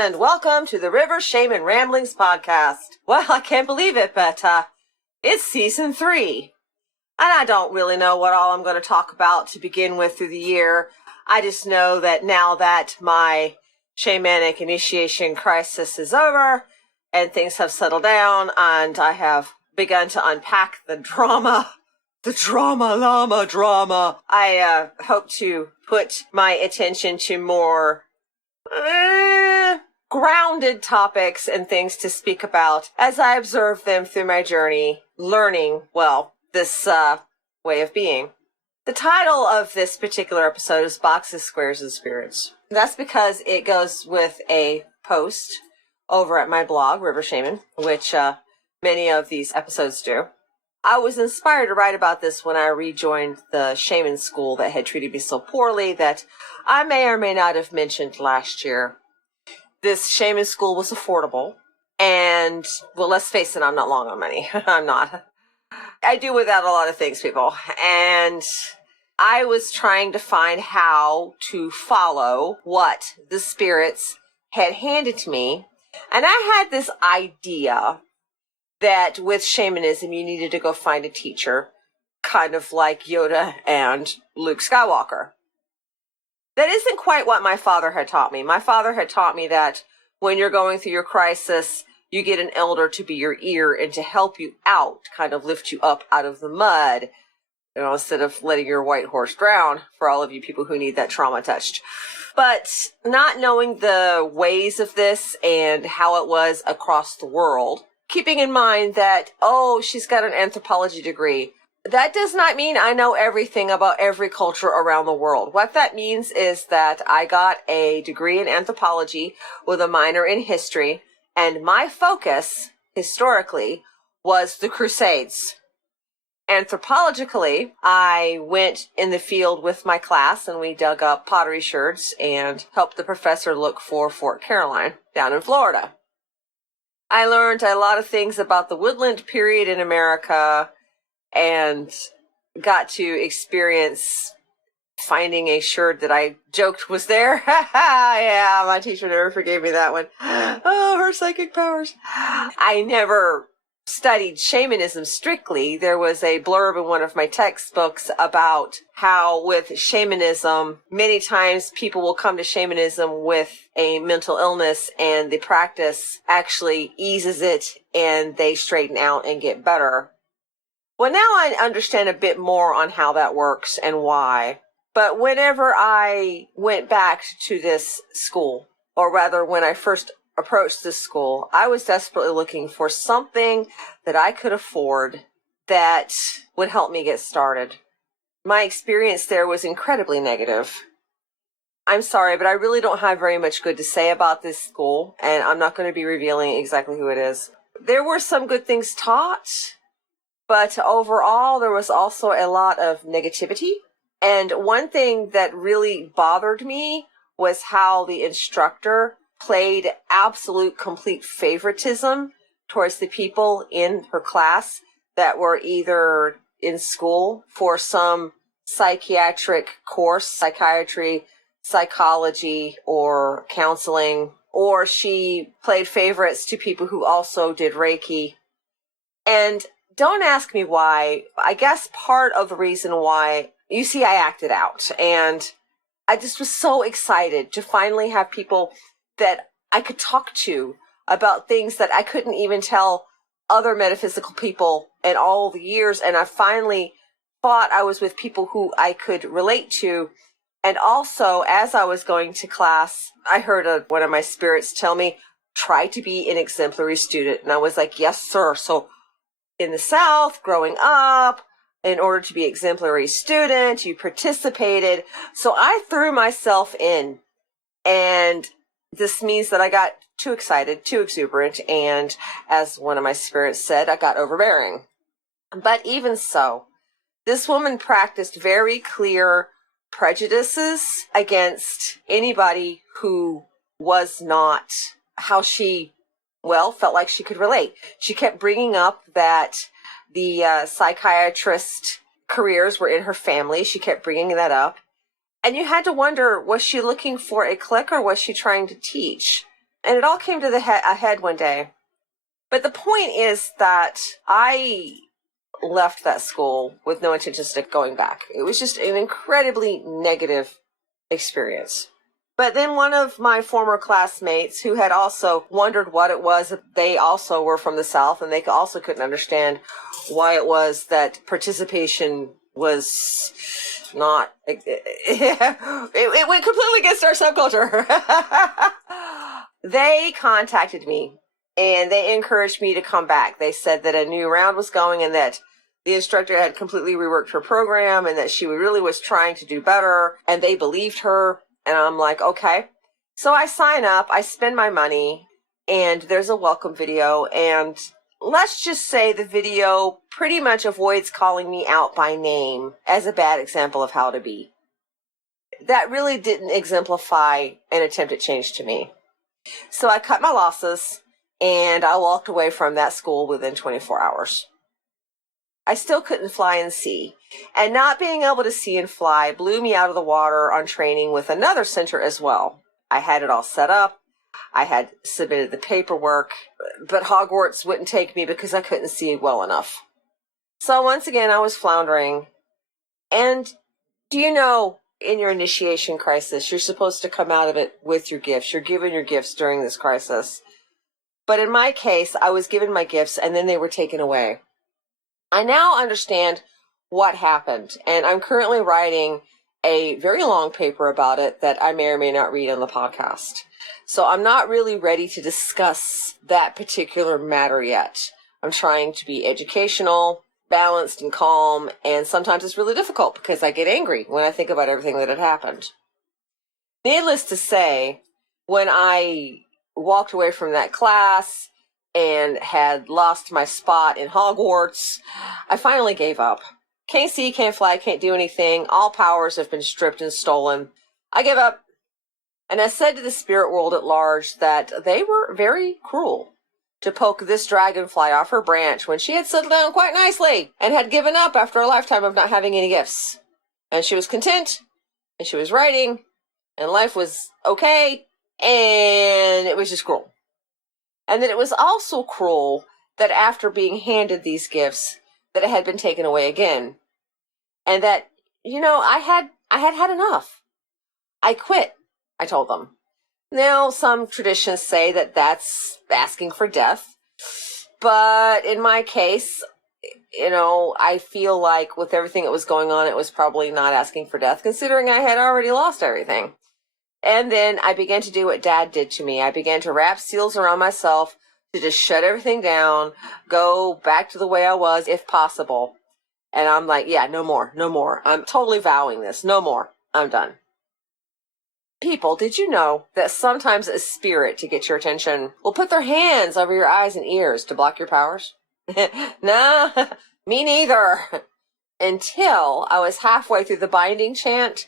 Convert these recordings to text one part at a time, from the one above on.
and welcome to the River Shaman Ramblings podcast. Well, I can't believe it, but it's season 3. And I don't really know what all I'm going to talk about to begin with through the year. I just know that now that my shamanic initiation crisis is over and things have settled down and I have begun to unpack the drama, llama drama, I hope to put my attention to more grounded topics and things to speak about as I observe them through my journey, learning, this way of being. The title of this particular episode is Boxes, Squares, and Spirits. That's because it goes with a post over at my blog, River Shaman, which many of these episodes do. I was inspired to write about this when I rejoined the shaman school that had treated me so poorly that I may or may not have mentioned last year. This shaman school was affordable, and, well, let's face it, I'm not long on money. I'm not. I do without a lot of things, people. And I was trying to find how to follow what the spirits had handed to me. And I had this idea that with shamanism, you needed to go find a teacher, kind of like Yoda and Luke Skywalker. That isn't quite what my father had taught me. My father had taught me that when you're going through your crisis, you get an elder to be your ear and to help you out, kind of lift you up out of the mud, instead of letting your white horse drown, for all of you people who need that trauma touched. But not knowing the ways of this and how it was across the world, keeping in mind that, she's got an anthropology degree. That does not mean I know everything about every culture around the world. What that means is that I got a degree in anthropology with a minor in history, and my focus, historically, was the Crusades. Anthropologically, I went in the field with my class, and we dug up pottery sherds and helped the professor look for Fort Caroline down in Florida. I learned a lot of things about the woodland period in America and got to experience finding a sherd that I joked was there. Yeah, my teacher never forgave me that one. Oh, her psychic powers. I never studied shamanism strictly. There was a blurb in one of my textbooks about how with shamanism, many times people will come to shamanism with a mental illness and the practice actually eases it and they straighten out and get better. Well, now I understand a bit more on how that works and why. But whenever I went back to this school, or rather when I first approached this school, I was desperately looking for something that I could afford that would help me get started. My experience there was incredibly negative. I'm sorry, but I really don't have very much good to say about this school, and I'm not going to be revealing exactly who it is. There were some good things taught, but overall there was also a lot of negativity. And one thing that really bothered me was how the instructor played absolute complete favoritism towards the people in her class that were either in school for some psychiatric course, psychiatry, psychology, or counseling, or she played favorites to people who also did Reiki. And don't ask me why. I guess part of the reason why, you see, I acted out, and I just was so excited to finally have people that I could talk to about things that I couldn't even tell other metaphysical people in all the years. And I finally thought I was with people who I could relate to. And also, as I was going to class, I heard one of my spirits tell me, try to be an exemplary student. And I was like, yes, sir. So in the South, growing up, in order to be an exemplary student, you participated. So I threw myself in, and this means that I got too excited, too exuberant, and as one of my spirits said, I got overbearing. But even so, this woman practiced very clear prejudices against anybody who was not how she, felt like she could relate. She kept bringing up that the psychiatrist careers were in her family. She kept bringing that up. And you had to wonder, was she looking for a clique or was she trying to teach? And it all came to a head one day. But the point is that I left that school with no intentions of going back. It was just an incredibly negative experience. But then one of my former classmates who had also wondered what it was, they also were from the South, and they also couldn't understand why it was that participation was not, it went completely against our subculture. They contacted me and they encouraged me to come back. They said that a new round was going and that the instructor had completely reworked her program and that she really was trying to do better, and they believed her. And I'm like, okay. So I sign up, I spend my money, and there's a welcome video. And let's just say the video pretty much avoids calling me out by name as a bad example of how to be. That really didn't exemplify an attempt at change to me. So I cut my losses, and I walked away from that school within 24 hours. I still couldn't fly and see, and not being able to see and fly blew me out of the water on training with another center as well. I had it all set up. I had submitted the paperwork, but Hogwarts wouldn't take me because I couldn't see well enough. So once again, I was floundering. And do you know, in your initiation crisis, you're supposed to come out of it with your gifts. You're given your gifts during this crisis. But in my case, I was given my gifts and then they were taken away. I now understand what happened, and I'm currently writing a very long paper about it that I may or may not read on the podcast. So I'm not really ready to discuss that particular matter yet. I'm trying to be educational, balanced, and calm, and sometimes it's really difficult because I get angry when I think about everything that had happened. Needless to say, when I walked away from that class and had lost my spot in Hogwarts, I finally gave up. Can't see, can't fly, can't do anything. All powers have been stripped and stolen. I give up. And I said to the spirit world at large that they were very cruel to poke this dragonfly off her branch when she had settled down quite nicely and had given up after a lifetime of not having any gifts. And she was content, and she was writing, and life was okay, and it was just cruel. And that it was also cruel that after being handed these gifts, that it had been taken away again. And that, I had enough. I quit, I told them. Now, some traditions say that that's asking for death. But in my case, I feel like with everything that was going on, it was probably not asking for death, considering I had already lost everything. And then I began to do what Dad did to me. I began to wrap seals around myself to just shut everything down, go back to the way I was, if possible. And I'm like, yeah, no more. I'm totally vowing this. No more. I'm done. People, did you know that sometimes a spirit, to get your attention, will put their hands over your eyes and ears to block your powers? Nah, me neither. Until I was halfway through the binding chant,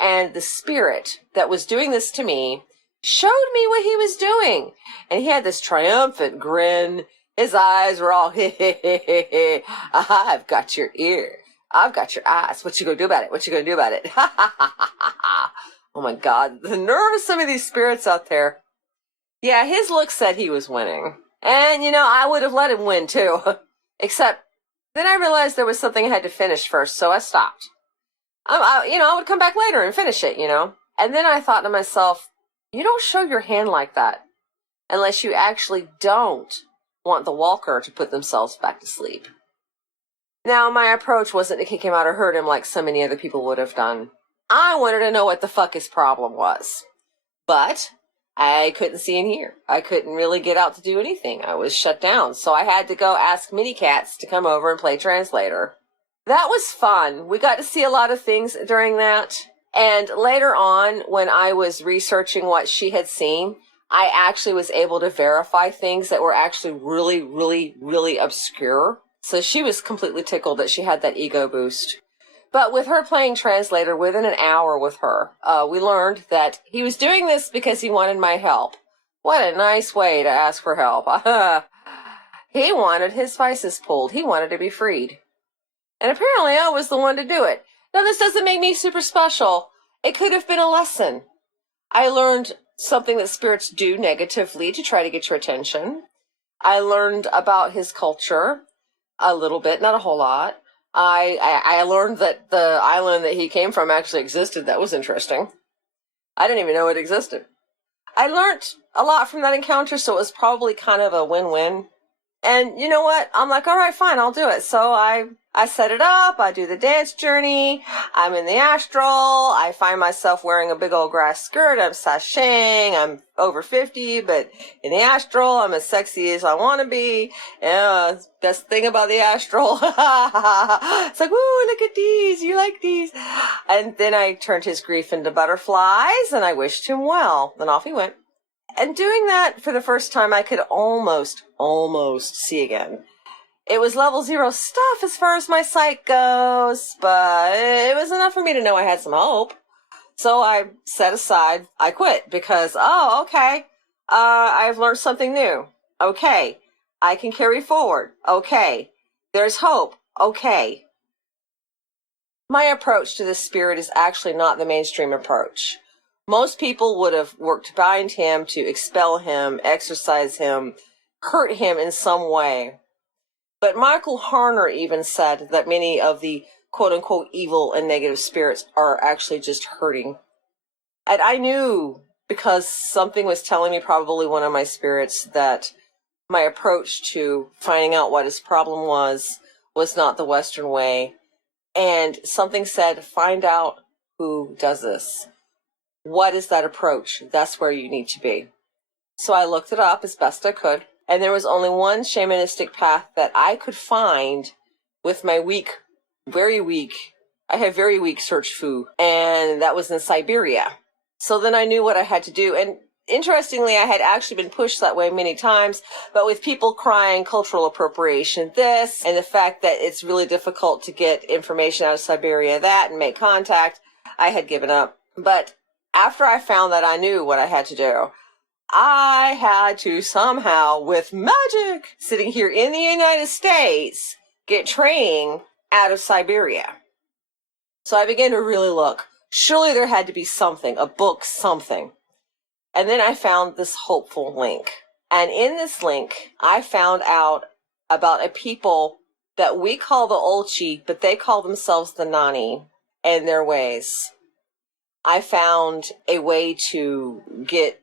and the spirit that was doing this to me showed me what he was doing. And he had this triumphant grin. His eyes were all, I've got your ear. I've got your eyes. What you gonna do about it? Oh my God, the nerve of some of these spirits out there. Yeah, his look said he was winning. And, I would have let him win too. Except, then I realized there was something I had to finish first, so I stopped. I would come back later and finish it, And then I thought to myself, you don't show your hand like that unless you actually don't want the walker to put themselves back to sleep. Now, my approach wasn't to kick him out or hurt him like so many other people would have done. I wanted to know what the fuck his problem was. But I couldn't see and hear. I couldn't really get out to do anything. I was shut down. So I had to go ask Mini Cats to come over and play translator. That was fun. We got to see a lot of things during that. And later on, when I was researching what she had seen, I actually was able to verify things that were actually really, really, really obscure. So she was completely tickled that she had that ego boost. But with her playing translator within an hour with her, we learned that he was doing this because he wanted my help. What a nice way to ask for help. He wanted his vices pulled. He wanted to be freed. And apparently I was the one to do it. Now, this doesn't make me super special. It could have been a lesson. I learned something that spirits do negatively to try to get your attention. I learned about his culture a little bit, not a whole lot. I learned that the island that he came from actually existed. That was interesting. I didn't even know it existed. I learned a lot from that encounter, so it was probably kind of a win-win. And you know what? I'm like, all right, fine, I'll do it. So I set it up. I do the dance journey. I'm in the astral. I find myself wearing a big old grass skirt. I'm sashaying. I'm over 50, but in the astral, I'm as sexy as I want to be. Yeah, that's the thing about the astral. It's like, woo, look at these. You like these. And then I turned his grief into butterflies, and I wished him well. Then off he went. And doing that for the first time, I could almost see again. It was level 0 stuff as far as my sight goes, but it was enough for me to know I had some hope. So I set aside, I quit because, okay, I've learned something new. Okay, I can carry forward. Okay, there's hope. Okay. My approach to this spirit is actually not the mainstream approach. Most people would have worked to bind him, to expel him, exorcise him, hurt him in some way. But Michael Harner even said that many of the quote-unquote evil and negative spirits are actually just hurting. And I knew, because something was telling me, probably one of my spirits, that my approach to finding out what his problem was not the Western way. And something said, find out who does this. What is that approach? That's where you need to be. So I looked it up as best I could, and there was only one shamanistic path that I could find with my very weak search foo, and that was in Siberia. So then I knew what I had to do, and interestingly, I had actually been pushed that way many times, but with people crying cultural appropriation this, and the fact that it's really difficult to get information out of Siberia that, and make contact, I had given up. But after I found that I knew what I had to do, I had to somehow, with magic, sitting here in the United States, get training out of Siberia. So I began to really look. Surely there had to be something, a book, something. And then I found this hopeful link. And in this link, I found out about a people that we call the Ulchi, but they call themselves the Nani, and their ways. I found a way to get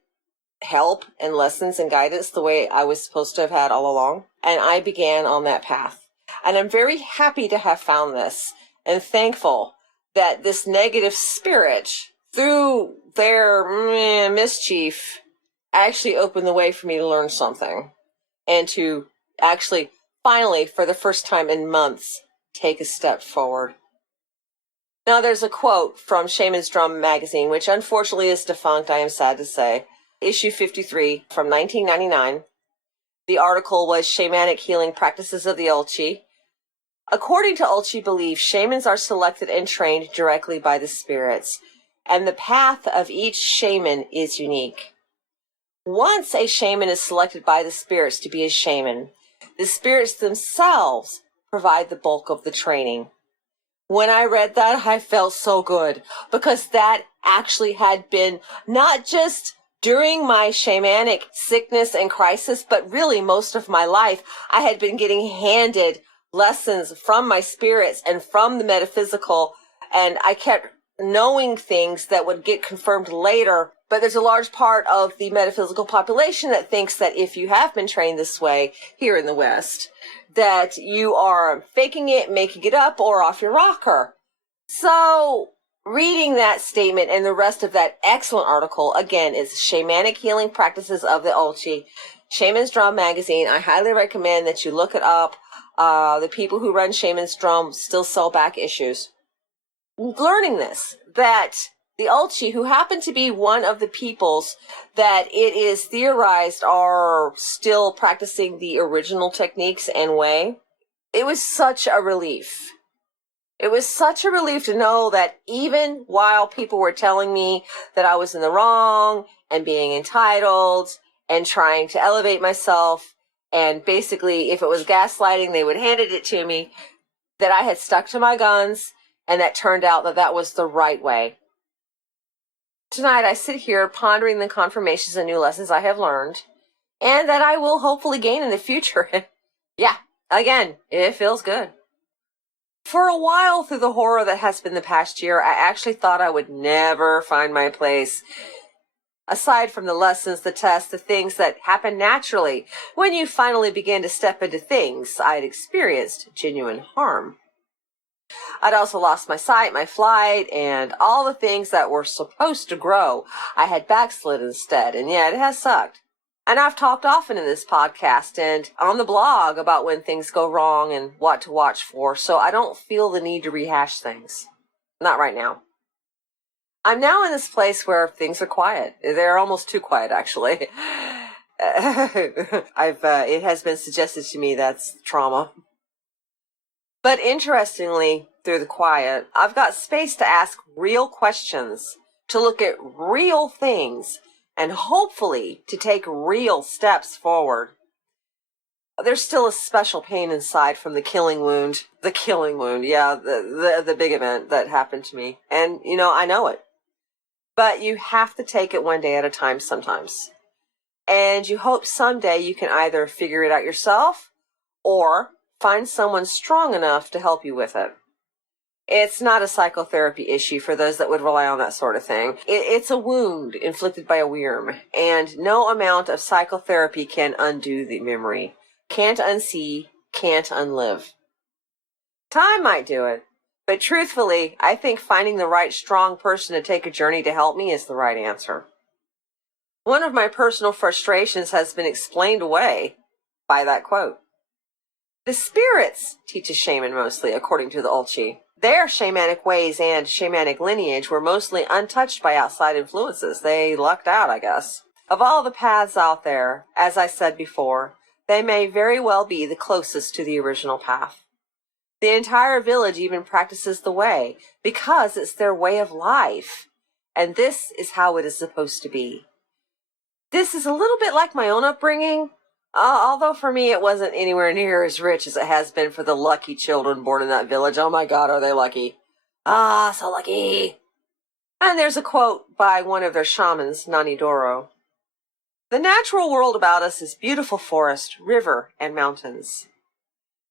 help and lessons and guidance the way I was supposed to have had all along. And I began on that path. And I'm very happy to have found this and thankful that this negative spirit, through their mischief, actually opened the way for me to learn something and to actually, finally, for the first time in months, take a step forward. Now, there's a quote from Shaman's Drum magazine, which unfortunately is defunct, I am sad to say. Issue 53 from 1999. The article was Shamanic Healing Practices of the Ulchi. According to Ulchi belief, shamans are selected and trained directly by the spirits, and the path of each shaman is unique. Once a shaman is selected by the spirits to be a shaman, the spirits themselves provide the bulk of the training. When I read that, I felt so good, because that actually had been not just during my shamanic sickness and crisis, but really most of my life. I had been getting handed lessons from my spirits and from the metaphysical, and I kept knowing things that would get confirmed later. But there's a large part of the metaphysical population that thinks that if you have been trained this way here in the West, that you are faking it, making it up, or off your rocker. So, reading that statement and the rest of that excellent article, again, is Shamanic Healing Practices of the Ulchi, Shaman's Drum magazine. I highly recommend that you look it up. The people who run Shaman's Drum still sell back issues. Learning this, that the Ulchi, who happen to be one of the peoples that it is theorized are still practicing the original techniques and way, it was such a relief. It was such a relief to know that even while people were telling me that I was in the wrong and being entitled and trying to elevate myself, and basically if it was gaslighting, they would hand it to me, that I had stuck to my guns, and that turned out that that was the right way. Tonight I sit here pondering the confirmations and new lessons I have learned, and that I will hopefully gain in the future. Yeah, again, it feels good. For a while through the horror that has been the past year, I actually thought I would never find my place. Aside from the lessons, the tests, the things that happen naturally when you finally begin to step into things, I'd experienced genuine harm. I'd also lost my sight, my flight, and all the things that were supposed to grow. I had backslid instead, and yet it has sucked. And I've talked often in this podcast and on the blog about when things go wrong and what to watch for, so I don't feel the need to rehash things. Not right now. I'm now in this place where things are quiet. They're almost too quiet, actually. It has been suggested to me that's trauma. But interestingly, through the quiet, I've got space to ask real questions, to look at real things, and hopefully to take real steps forward. There's still a special pain inside from the killing wound, yeah, the big event that happened to me. And, I know it. But you have to take it one day at a time sometimes. And you hope someday you can either figure it out yourself or find someone strong enough to help you with it. It's not a psychotherapy issue for those that would rely on that sort of thing. It's a wound inflicted by a worm, and no amount of psychotherapy can undo the memory. Can't unsee, can't unlive. Time might do it, but truthfully, I think finding the right strong person to take a journey to help me is the right answer. One of my personal frustrations has been explained away by that quote. The spirits teach a shaman mostly, according to the Ulchi. Their shamanic ways and shamanic lineage were mostly untouched by outside influences. They lucked out, I guess. Of all the paths out there, as I said before, they may very well be the closest to the original path. The entire village even practices the way, because it's their way of life. And this is how it is supposed to be. This is a little bit like my own upbringing. Although for me it wasn't anywhere near as rich as it has been for the lucky children born in that village. Oh my God, are they lucky. So lucky. And there's a quote by one of their shamans, Nanidoro. The natural world about us is beautiful forest, river, and mountains.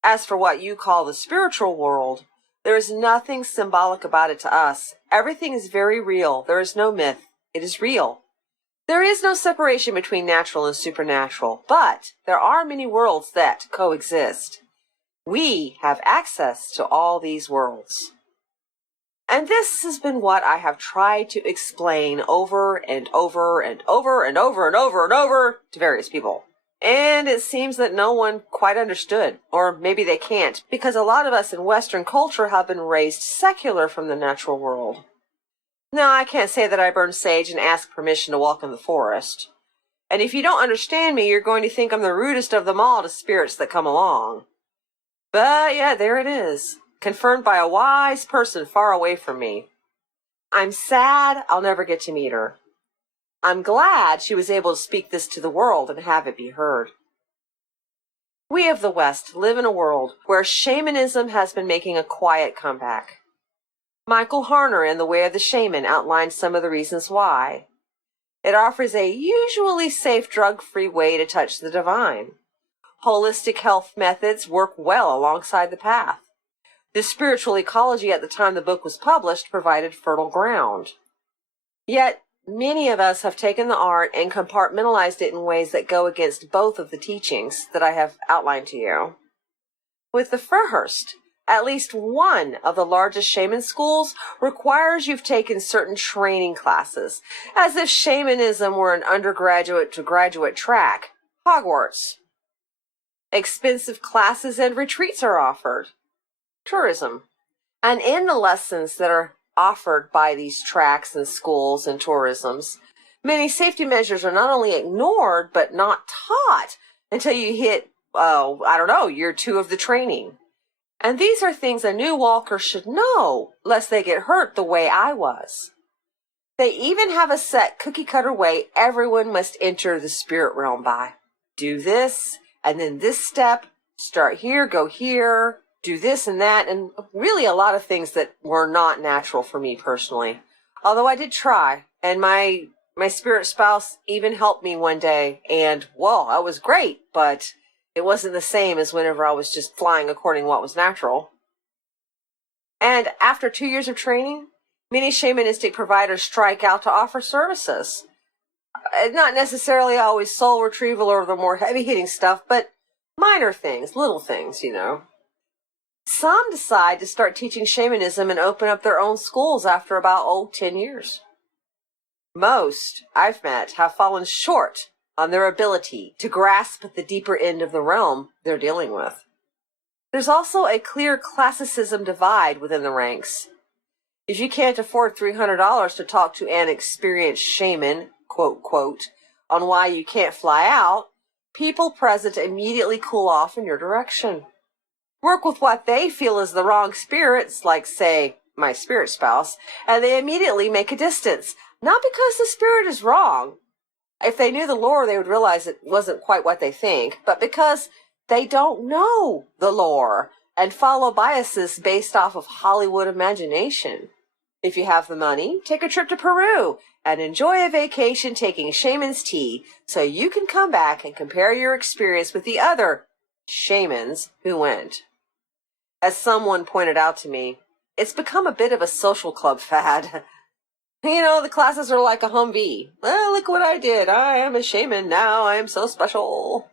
As for what you call the spiritual world, there is nothing symbolic about it to us. Everything is very real. There is no myth. It is real. There is no separation between natural and supernatural, but there are many worlds that coexist. We have access to all these worlds. And this has been what I have tried to explain over and over and over and over and over and over to various people. And it seems that no one quite understood, or maybe they can't, because a lot of us in Western culture have been raised secular from the natural world. Now, I can't say that I burn sage and ask permission to walk in the forest. And if you don't understand me, you're going to think I'm the rudest of them all to spirits that come along. But yeah, there it is, confirmed by a wise person far away from me. I'm sad I'll never get to meet her. I'm glad she was able to speak this to the world and have it be heard. We of the West live in a world where shamanism has been making a quiet comeback. Michael Harner in The Way of the Shaman outlined some of the reasons why. It offers a usually safe drug-free way to touch the divine. Holistic health methods work well alongside the path. The spiritual ecology at the time the book was published provided fertile ground. Yet, many of us have taken the art and compartmentalized it in ways that go against both of the teachings that I have outlined to you. With the first, at least one of the largest shaman schools requires you've taken certain training classes, as if shamanism were an undergraduate to graduate track, Hogwarts. Expensive classes and retreats are offered. Tourism. And in the lessons that are offered by these tracks and schools and tourisms, many safety measures are not only ignored, but not taught until you hit, year 2 of the training. And these are things a new walker should know, lest they get hurt the way I was. They even have a set cookie-cutter way everyone must enter the spirit realm by. Do this, and then this step, start here, go here, do this and that, and really a lot of things that were not natural for me personally. Although I did try, And my spirit spouse even helped me one day, and whoa, that was great, but it wasn't the same as whenever I was just flying according to what was natural. And after 2 years of training, many shamanistic providers strike out to offer services. Not necessarily always soul retrieval or the more heavy-hitting stuff, but minor things, little things, Some decide to start teaching shamanism and open up their own schools after about, 10 years. Most I've met have fallen short on their ability to grasp the deeper end of the realm they're dealing with. There's also a clear classicism divide within the ranks. If you can't afford $300 to talk to an experienced shaman, quote, quote, on why you can't fly out, people present immediately cool off in your direction. Work with what they feel is the wrong spirits, like, say, my spirit spouse, and they immediately make a distance. Not because the spirit is wrong. If they knew the lore, they would realize it wasn't quite what they think, but because they don't know the lore and follow biases based off of Hollywood imagination. If you have the money, take a trip to Peru and enjoy a vacation taking shaman's tea so you can come back and compare your experience with the other shamans who went. As someone pointed out to me, it's become a bit of a social club fad. The classes are like a Humvee. Well, look what I did. I am a shaman now. I am so special.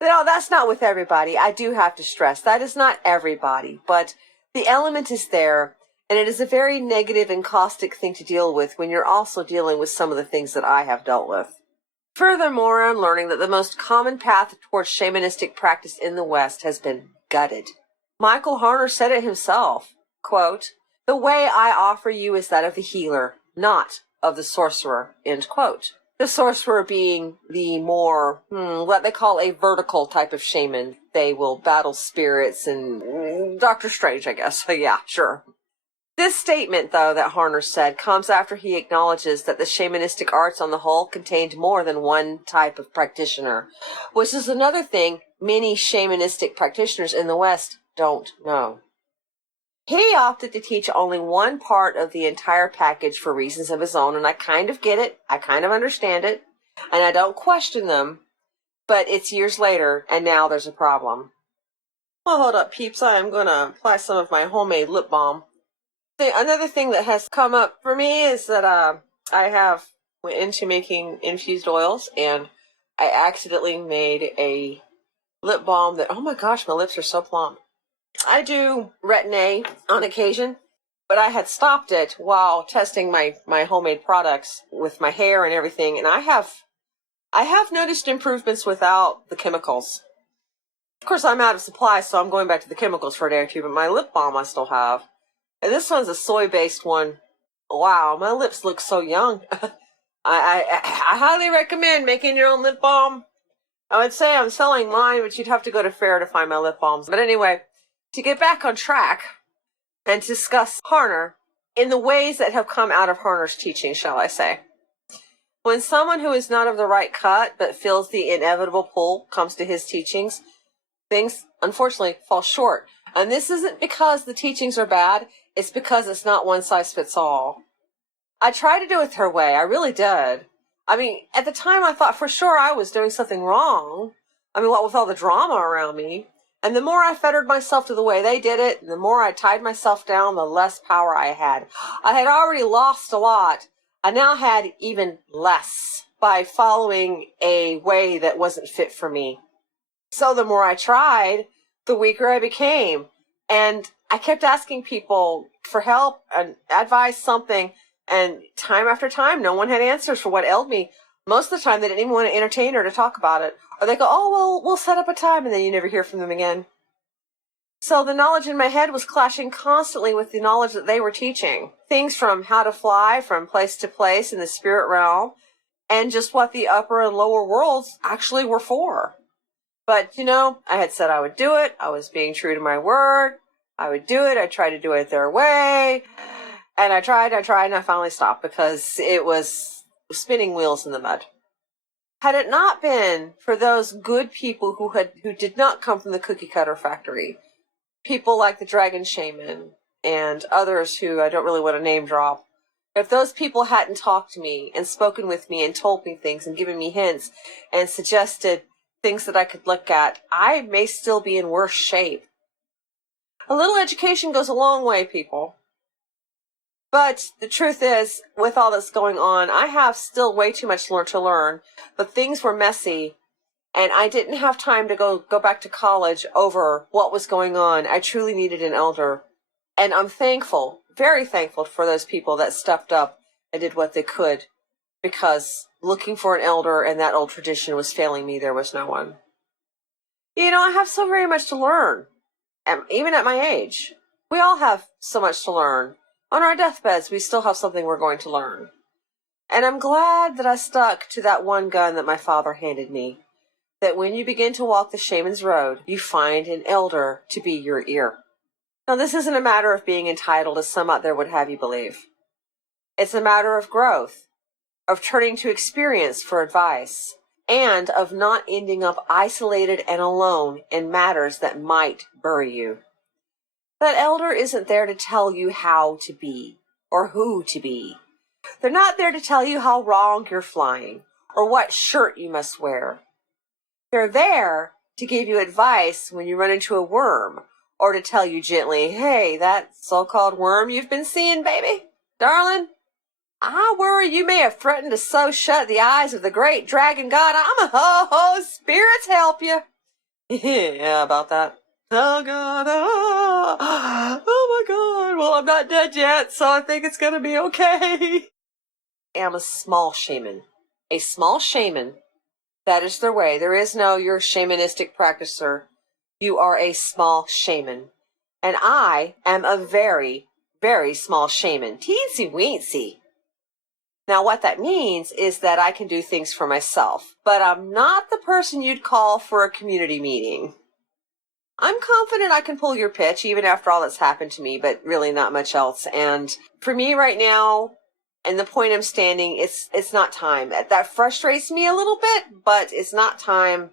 No, that's not with everybody. I do have to stress that is not everybody, but the element is there, and it is a very negative and caustic thing to deal with when you're also dealing with some of the things that I have dealt with. Furthermore, I'm learning that the most common path towards shamanistic practice in the West has been gutted. Michael Harner said it himself, quote, "The way I offer you is that of the healer, not of the sorcerer," end quote. The sorcerer being the more, what they call a vertical type of shaman. They will battle spirits and Dr. Strange, I guess. So yeah, sure. This statement, though, that Harner said, comes after he acknowledges that the shamanistic arts on the whole contained more than one type of practitioner, which is another thing many shamanistic practitioners in the West don't know. He opted to teach only one part of the entire package for reasons of his own, and I kind of get it, I kind of understand it, and I don't question them, but it's years later, and now there's a problem. Well, hold up, peeps, I am going to apply some of my homemade lip balm. Another thing that has come up for me is that I went into making infused oils, and I accidentally made a lip balm that, oh my gosh, my lips are so plump. I do Retin-A on occasion, but I had stopped it while testing my homemade products with my hair and everything, and I have noticed improvements without the chemicals. Of course, I'm out of supply, so I'm going back to the chemicals for a day or two, but my lip balm I still have. And this one's a soy-based one. Wow, my lips look so young. I highly recommend making your own lip balm. I would say I'm selling mine, but you'd have to go to Fair to find my lip balms. But anyway, to get back on track and discuss Harner in the ways that have come out of Harner's teaching, shall I say. When someone who is not of the right cut but feels the inevitable pull comes to his teachings, things, unfortunately, fall short. And this isn't because the teachings are bad, it's because it's not one size fits all. I tried to do it her way, I really did. I mean, at the time I thought for sure I was doing something wrong. I mean, what with all the drama around me. And the more I fettered myself to the way they did it, and the more I tied myself down, the less power I had. I had already lost a lot. I now had even less by following a way that wasn't fit for me. So the more I tried, the weaker I became. And I kept asking people for help and advice, something. And time after time, no one had answers for what ailed me. Most of the time, they didn't even want to entertain or to talk about it. Or they go, oh, well, we'll set up a time, and then you never hear from them again. So the knowledge in my head was clashing constantly with the knowledge that they were teaching. Things from how to fly from place to place in the spirit realm, and just what the upper and lower worlds actually were for. But, I had said I would do it. I was being true to my word. I would do it. I tried to do it their way. And I tried, and I finally stopped because it was spinning wheels in the mud. Had it not been for those good people who did not come from the cookie cutter factory, people like the Dragon Shaman and others who I don't really want to name drop, If those people hadn't talked to me and spoken with me and told me things and given me hints and suggested things that I could look at, I may still be in worse shape. A little education goes a long way, people. But the truth is, with all that's going on, I have still way too much to learn. But things were messy, and I didn't have time to go back to college over what was going on. I truly needed an elder. And I'm thankful, very thankful for those people that stepped up and did what they could, because looking for an elder and that old tradition was failing me. There was no one. You know, I have so very much to learn, even at my age. We all have so much to learn. On our deathbeds, we still have something we're going to learn. And I'm glad that I stuck to that one gun that my father handed me. That when you begin to walk the shaman's road, you find an elder to be your ear. Now, this isn't a matter of being entitled, as some out there would have you believe. It's a matter of growth, of turning to experience for advice, and of not ending up isolated and alone in matters that might bury you. That elder isn't there to tell you how to be or who to be. They're not there to tell you how wrong you're flying or what shirt you must wear. They're there to give you advice when you run into a worm, or to tell you gently, hey, that so-called worm you've been seeing, baby, darling, I worry you may have threatened to sew shut the eyes of the great dragon god. I'm a ho-ho, spirits help you. Yeah, about that. Oh, God. Oh my God. Well, I'm not dead yet, so I think it's going to be okay. I am a small shaman. A small shaman. That is their way. There is no, you're a shamanistic practicer. You are a small shaman. And I am a very, very small shaman. Teensy weensy. Now, what that means is that I can do things for myself, but I'm not the person you'd call for a community meeting. I'm confident I can pull your pitch even after all that's happened to me, but really not much else. And for me right now, and the point I'm standing, it's not time. That frustrates me a little bit, but it's not time.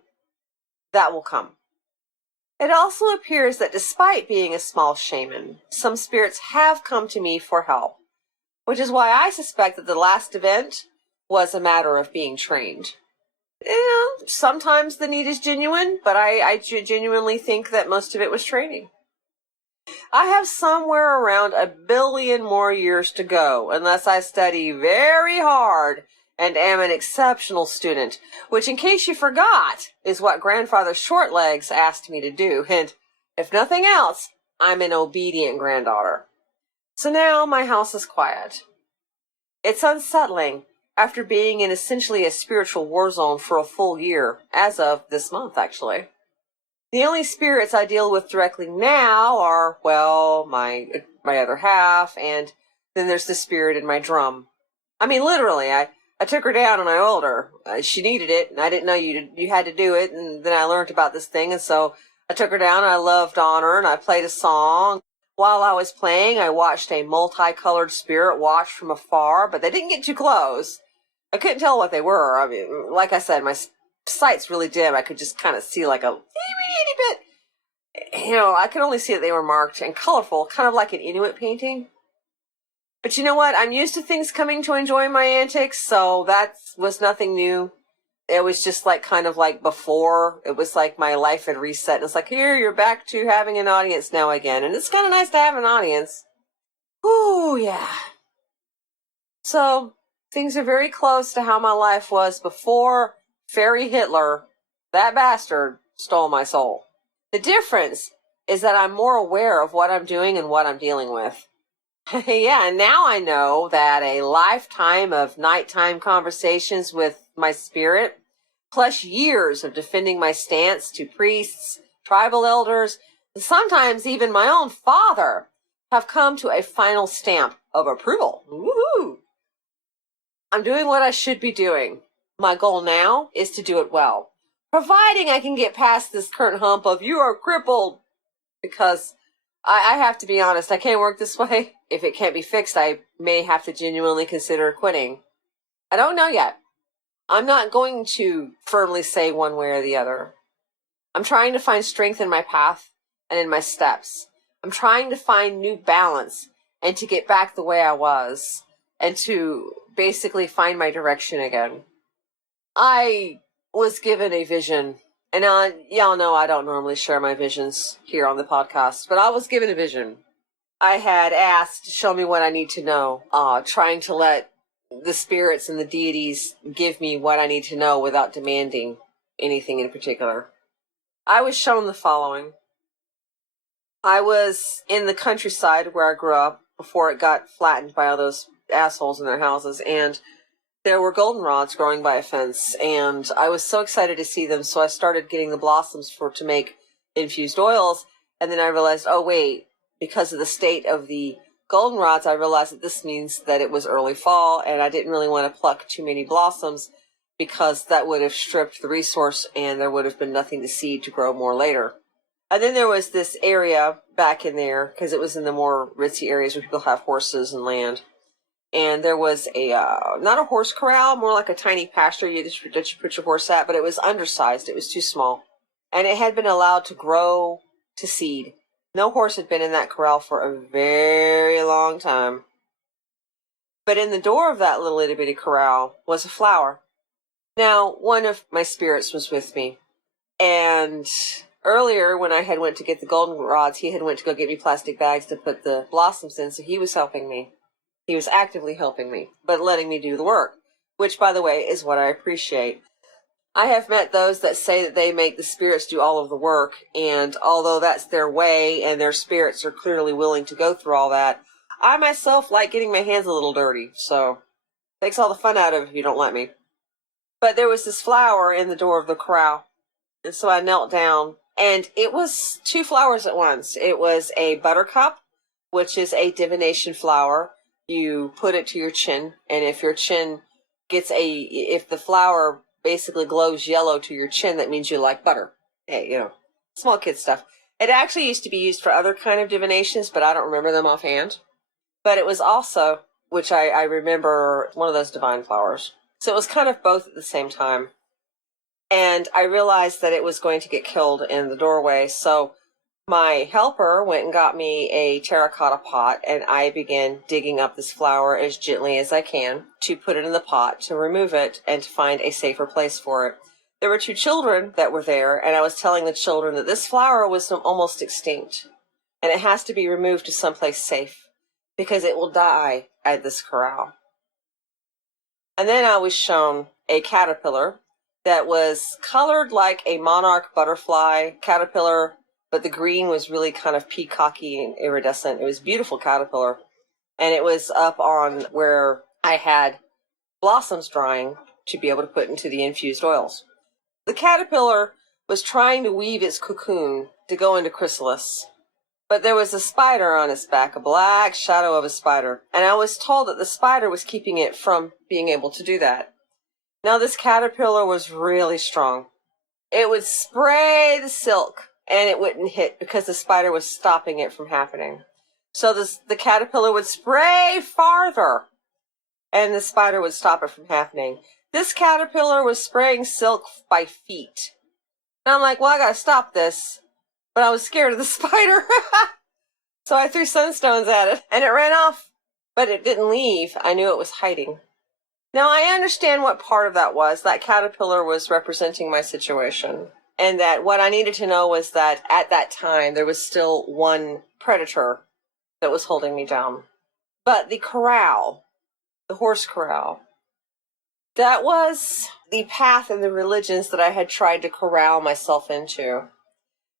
That will come. It also appears that despite being a small shaman, some spirits have come to me for help, which is why I suspect that the last event was a matter of being trained. You know, sometimes the need is genuine, but I genuinely think that most of it was training. I have somewhere around 1 billion more years to go, unless I study very hard and am an exceptional student, which, in case you forgot, is what Grandfather Shortlegs asked me to do, and if nothing else, I'm an obedient granddaughter. So now my house is quiet. It's unsettling after being in essentially a spiritual war zone for a full year, as of this month, actually. The only spirits I deal with directly now are, well, my other half, and then there's the spirit in my drum. I mean, literally, I took her down and I oiled her. She needed it, and I didn't know you had to do it, and then I learned about this thing, and so I took her down and I loved on her, and I played a song. While I was playing, I watched a multicolored spirit watch from afar, but they didn't get too close. I couldn't tell what they were. I mean, like I said, my sight's really dim. I could just kind of see like a itty bit. You know, I could only see that they were marked and colorful, kind of like an Inuit painting. But you know what? I'm used to things coming to enjoy my antics, so that was nothing new. It was just like kind of like before. It was like my life had reset. And it's like, here, you're back to having an audience now again. And it's kind of nice to have an audience. Ooh, yeah. So things are very close to how my life was before Fairy Hitler, that bastard, stole my soul. The difference is that I'm more aware of what I'm doing and what I'm dealing with. Yeah, and now I know that a lifetime of nighttime conversations with my spirit, plus years of defending my stance to priests, tribal elders, and sometimes even my own father, have come to a final stamp of approval. Woohoo! I'm doing what I should be doing. My goal now is to do it well, providing I can get past this current hump of you are crippled, because I have to be honest, I can't work this way. If it can't be fixed, I may have to genuinely consider quitting. I don't know yet. I'm not going to firmly say one way or the other. I'm trying to find strength in my path and in my steps. I'm trying to find new balance and to get back the way I was. and to basically find my direction again. I was given a vision, and y'all know I don't normally share my visions here on the podcast, but I was given a vision. I had asked to show me what I need to know, trying to let the spirits and the deities give me what I need to know without demanding anything in particular. I was shown the following. I was in the countryside where I grew up before it got flattened by all those assholes in their houses, and there were goldenrods growing by a fence, and I was so excited to see them, so I started getting the blossoms to make infused oils, and then I realized, oh wait, because of the state of the goldenrods, I realized that this means that it was early fall, and I didn't really want to pluck too many blossoms because that would have stripped the resource and there would have been nothing to seed to grow more later. And then there was this area back in there, because it was in the more ritzy areas where people have horses and land. And there was not a horse corral, more like a tiny pasture that you put your horse at, but it was undersized. It was too small. And it had been allowed to grow to seed. No horse had been in that corral for a very long time. But in the door of that little itty bitty corral was a flower. Now, one of my spirits was with me. And earlier, when I had went to get the goldenrods, he had went to go get me plastic bags to put the blossoms in, so he was helping me. He was actively helping me, but letting me do the work, which, by the way, is what I appreciate. I have met those that say that they make the spirits do all of the work, and although that's their way and their spirits are clearly willing to go through all that, I myself like getting my hands a little dirty, so it takes all the fun out of it if you don't let me. But there was this flower in the door of the corral, and so I knelt down, and it was two flowers at once. It was a buttercup, which is a divination flower. You put it to your chin, and if your chin if the flower basically glows yellow to your chin, that means you like butter. Hey, small kid stuff. It actually used to be used for other kind of divinations, but I don't remember them offhand. But it was also, which I remember, one of those divine flowers. So it was kind of both at the same time. And I realized that it was going to get killed in the doorway, so my helper went and got me a terracotta pot, and I began digging up this flower as gently as I can to put it in the pot, to remove it, and to find a safer place for it. There were two children that were there, and I was telling the children that this flower was almost extinct, and it has to be removed to someplace safe, because it will die at this corral. And then I was shown a caterpillar that was colored like a monarch butterfly caterpillar, but the green was really kind of peacocky and iridescent. It was a beautiful caterpillar. And it was up on where I had blossoms drying to be able to put into the infused oils. The caterpillar was trying to weave its cocoon to go into chrysalis. But there was a spider on its back, a black shadow of a spider. And I was told that the spider was keeping it from being able to do that. Now, this caterpillar was really strong. It would spray the silk, and it wouldn't hit because the spider was stopping it from happening. So the caterpillar would spray farther, and the spider would stop it from happening. This caterpillar was spraying silk by feet. And I'm like, well, I gotta stop this. But I was scared of the spider. So I threw sunstones at it, and it ran off. But it didn't leave. I knew it was hiding. Now, I understand what part of that was. That caterpillar was representing my situation. And that what I needed to know was that at that time, there was still one predator that was holding me down. But the corral, the horse corral, that was the path and the religions that I had tried to corral myself into.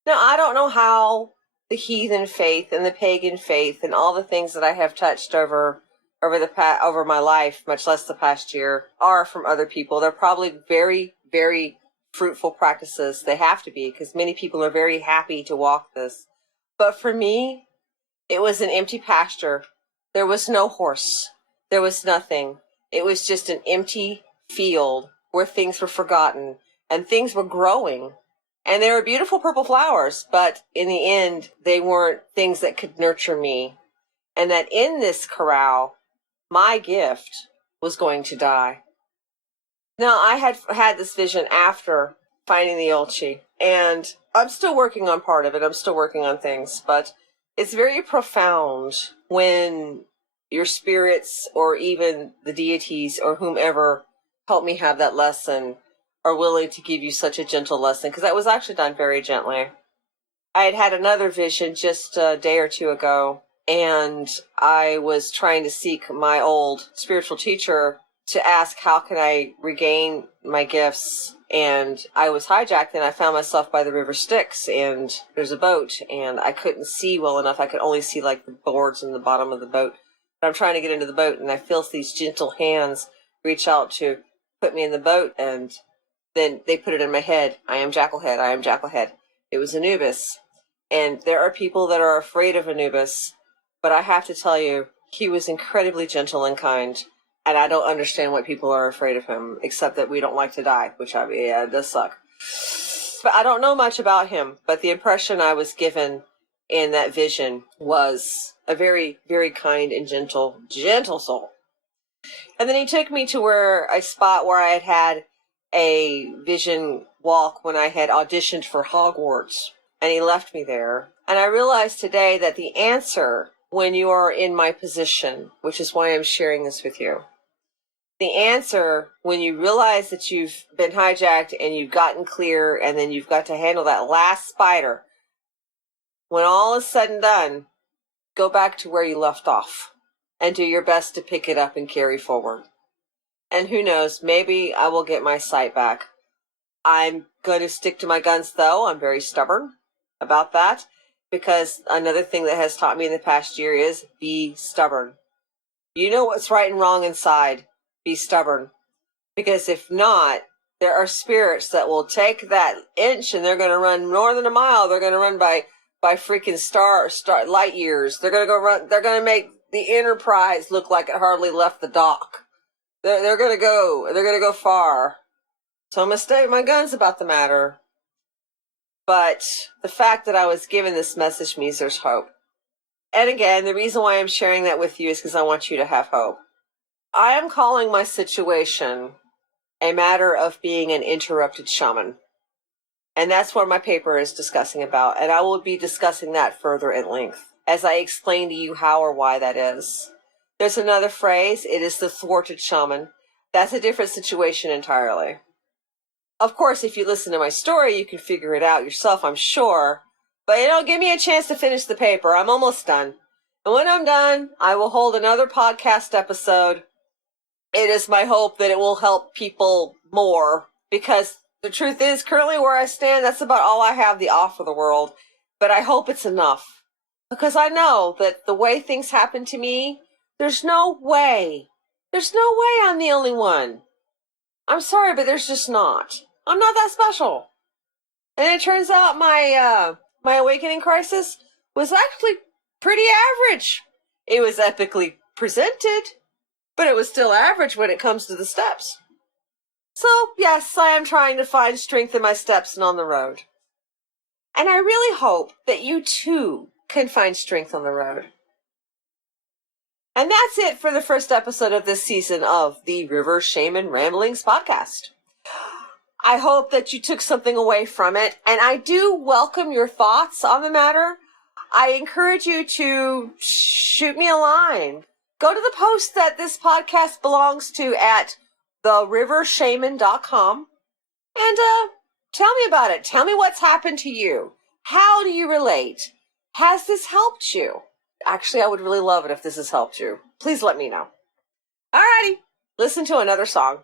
Now, I don't know how the heathen faith and the pagan faith and all the things that I have touched over my life, much less the past year, are from other people. They're probably very, very fruitful practices. They have to be, because many people are very happy to walk this. But for me, it was an empty pasture. There was no horse. There was nothing. It was just an empty field where things were forgotten and things were growing. And they were beautiful purple flowers, but in the end, they weren't things that could nurture me. And that in this corral, my gift was going to die. Now, I had this vision after finding the Ulchi, and I'm still working on part of it. I'm still working on things, but it's very profound when your spirits or even the deities or whomever helped me have that lesson are willing to give you such a gentle lesson, because that was actually done very gently. I had had another vision just a day or two ago, and I was trying to seek my old spiritual teacher to ask how can I regain my gifts. And I was hijacked, and I found myself by the river Styx, and there's a boat, and I couldn't see well enough. I could only see like the boards in the bottom of the boat. But I'm trying to get into the boat, and I feel these gentle hands reach out to put me in the boat, and then they put it in my head. I am Jackalhead. I am Jackalhead. It was Anubis. And there are people that are afraid of Anubis, but I have to tell you, he was incredibly gentle and kind. And I don't understand why people are afraid of him, except that we don't like to die, which it does suck. But I don't know much about him, but the impression I was given in that vision was a very, very kind and gentle soul. And then he took me to a spot where I had had a vision walk when I had auditioned for Hogwarts, and he left me there. And I realized today that the answer when you are in my position, which is why I'm sharing this with you, the answer when you realize that you've been hijacked and you've gotten clear and then you've got to handle that last spider, when all is said and done, go back to where you left off and do your best to pick it up and carry forward. And who knows, maybe I will get my sight back. I'm going to stick to my guns, though. I'm very stubborn about that, because another thing that has taught me in the past year is be stubborn. You know what's right and wrong inside. Be stubborn. Because if not, there are spirits that will take that inch and they're going to run more than a mile. They're going to run by freaking star light years. They're going to go run. They're going to make the Enterprise look like it hardly left the dock. They're going to go far. So I'm going to stay with my guns about the matter. But the fact that I was given this message means there's hope. And again, the reason why I'm sharing that with you is because I want you to have hope. I am calling my situation a matter of being an interrupted shaman. And that's what my paper is discussing about. And I will be discussing that further at length as I explain to you how or why that is. There's another phrase. It is the thwarted shaman. That's a different situation entirely. Of course, if you listen to my story, you can figure it out yourself, I'm sure. But, give me a chance to finish the paper. I'm almost done. And when I'm done, I will hold another podcast episode. It is my hope that it will help people more, because the truth is, currently where I stand, that's about all I have to offer the world. But I hope it's enough, because I know that the way things happen to me, there's no way I'm the only one. I'm sorry, but there's just not. I'm not that special. And it turns out my awakening crisis was actually pretty average. It was epically presented, but it was still average when it comes to the steps. So, yes, I am trying to find strength in my steps and on the road. And I really hope that you too can find strength on the road. And that's it for the first episode of this season of the River Shaman Ramblings podcast. I hope that you took something away from it, and I do welcome your thoughts on the matter. I encourage you to shoot me a line. Go to the post that this podcast belongs to at therivershaman.com and tell me about it. Tell me what's happened to you. How do you relate? Has this helped you? Actually, I would really love it if this has helped you. Please let me know. Alrighty, listen to another song.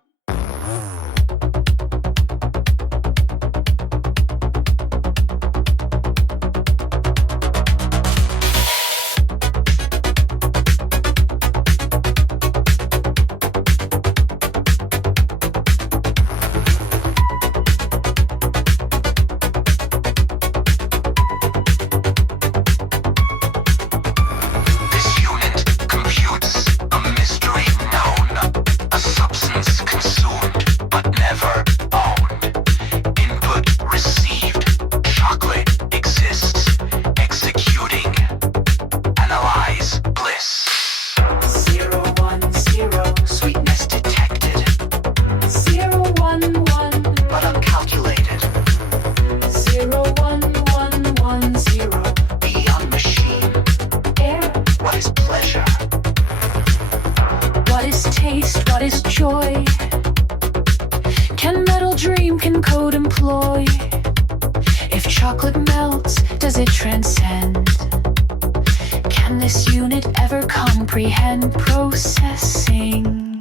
This unit computes a mystery known, a substance chocolate melts, does it transcend? Can this unit ever comprehend? Processing.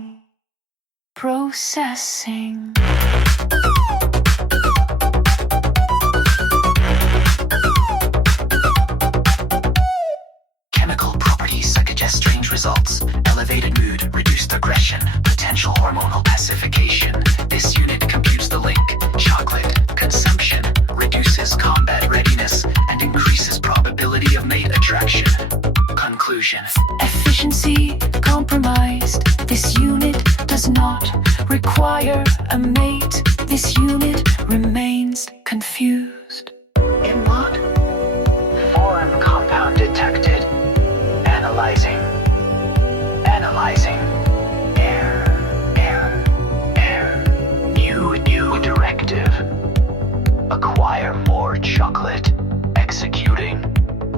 Chemical properties suggest strange results. Elevated mood, reduced aggression, potential hormonal pacification. This unit computes the link. Chocolate consumption reduces combat readiness and increases probability of mate attraction. Conclusion. Efficiency compromised. This unit does not require a mate. This unit remains confused. In what? Foreign compound detected. Analyzing. Error. New directive. Acquire more chocolate. Executing.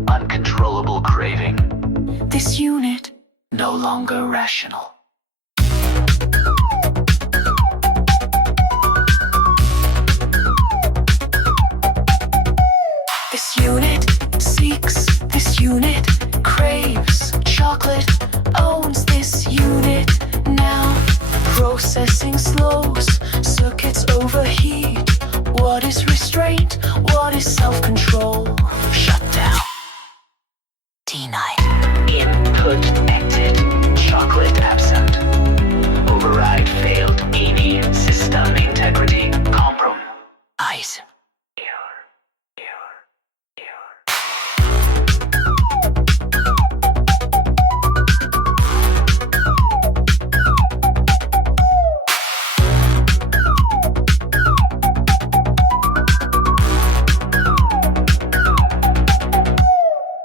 Uncontrollable craving. This unit no longer rational. This unit seeks, this unit craves. Chocolate owns this unit now. Processing slows, circuits overheat. What is restraint? What is self-control? Shut down. D9. Input acted. Chocolate absent. Override failed. EV system integrity compromise. Error.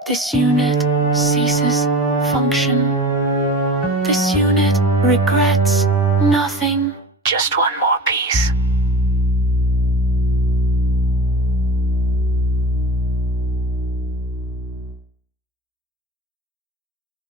This unit ceases function. This unit regrets nothing. Just one more.